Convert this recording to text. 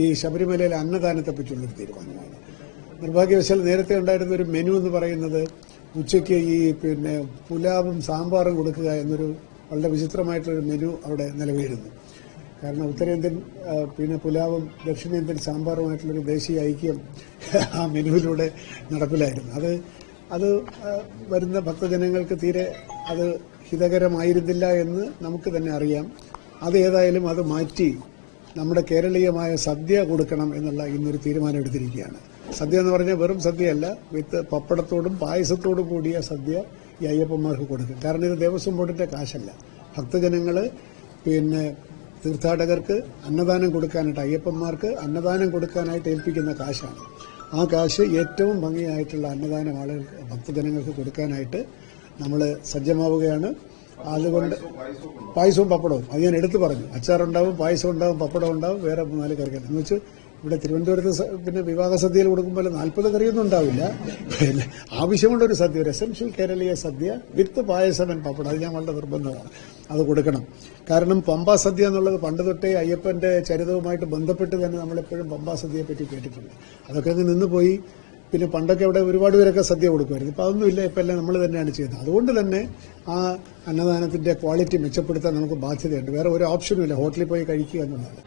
ഈ ശബരിമലയിലെ അന്നദാനത്തെ പറ്റിയുള്ളൊരു തീരുമാനമാണ്. നിർഭാഗ്യവശാൽ നേരത്തെ ഉണ്ടായിരുന്ന ഒരു മെനു എന്ന് പറയുന്നത് ഉച്ചയ്ക്ക് ഈ പുലാവും സാമ്പാറും കൊടുക്കുക എന്നൊരു വളരെ വിചിത്രമായിട്ടുള്ളൊരു മെനു അവിടെ നിലവിലിരുന്നു. കാരണം ഉത്തരേന്ത്യൻ പുലാവും ദക്ഷിണേന്ത്യൻ സാമ്പാറുമായിട്ടുള്ളൊരു ദേശീയ ഐക്യം ആ മെനുവിലൂടെ നടപ്പിലായിരുന്നു. അത് വരുന്ന ഭക്തജനങ്ങൾക്ക് തീരെ അത് ഹിതകരമായിരുന്നില്ല എന്ന് നമുക്ക് തന്നെ അറിയാം. ഏതായാലും അത് മാറ്റി നമ്മുടെ കേരളീയമായ സദ്യ കൊടുക്കണം എന്നുള്ള ഇന്നൊരു തീരുമാനം എടുത്തിരിക്കുകയാണ്. സദ്യ എന്ന് പറഞ്ഞാൽ വെറും സദ്യയല്ല, വിത്ത് പപ്പടത്തോടും പായസത്തോടും കൂടിയ സദ്യ ഈ അയ്യപ്പന്മാർക്ക് കൊടുക്കും. കാരണം ഇത് ദേവസ്വം ബോർഡിന്റെ കാശല്ല. ഭക്തജനങ്ങൾ തീർത്ഥാടകർക്ക് അന്നദാനം കൊടുക്കാനായിട്ട്, അയ്യപ്പന്മാർക്ക് അന്നദാനം കൊടുക്കാനായിട്ട് ഏൽപ്പിക്കുന്ന കാശാണ്. ആ കാശ് ഏറ്റവും ഭംഗിയായിട്ടുള്ള അന്നദാനം ആളുകൾക്ക് ഭക്തജനങ്ങൾക്ക് കൊടുക്കാനായിട്ട് നമ്മൾ സജ്ജമാവുകയാണ്. അതുകൊണ്ട് പായസവും പപ്പടവും അത് ഞാൻ എടുത്തു പറഞ്ഞു. അച്ചാറുണ്ടാവും, പായസം ഉണ്ടാവും, പപ്പടം ഉണ്ടാവും, വേറെ 4 കറികൾ എന്ന് വെച്ച് ഇവിടെ തിരുവനന്തപുരത്ത് വിവാഹ സദ്യയിൽ കൊടുക്കുമ്പോൾ 40 കറിയൊന്നും ഉണ്ടാവില്ല. ആവശ്യമുള്ളൊരു സദ്യ, ഒരു എസൻഷ്യൽ കേരളീയ സദ്യ വിത്ത് പായസം ആൻഡ് പപ്പടം, അത് ഞാൻ വളരെ നിർബന്ധമാണ്, അത് കൊടുക്കണം. കാരണം പമ്പാ സദ്യ എന്നുള്ളത് പണ്ട് തൊട്ടേ അയ്യപ്പന്റെ ചരിതവുമായിട്ട് ബന്ധപ്പെട്ട് തന്നെ നമ്മളെപ്പോഴും പമ്പാ സദ്യയെ പറ്റി കേട്ടിട്ടുണ്ട്. അതൊക്കെ അങ്ങ് നിന്നുപോയി. പണ്ടൊക്കെ അവിടെ ഒരുപാട് പേരൊക്കെ സദ്യ കൊടുക്കുമായിരുന്നു. ഇപ്പം അതൊന്നുമില്ല. ഇപ്പം എല്ലാം നമ്മൾ തന്നെയാണ് ചെയ്യുന്നത്. അതുകൊണ്ട് തന്നെ ആ അന്നദാനത്തിന്റെ ക്വാളിറ്റി മെച്ചപ്പെടുത്താൻ നമുക്ക് ബാധ്യതയുണ്ട്. വേറെ ഒരു ഓപ്ഷനും ഇല്ല ഹോട്ടലിൽ പോയി കഴിക്കുക എന്നുള്ളത്.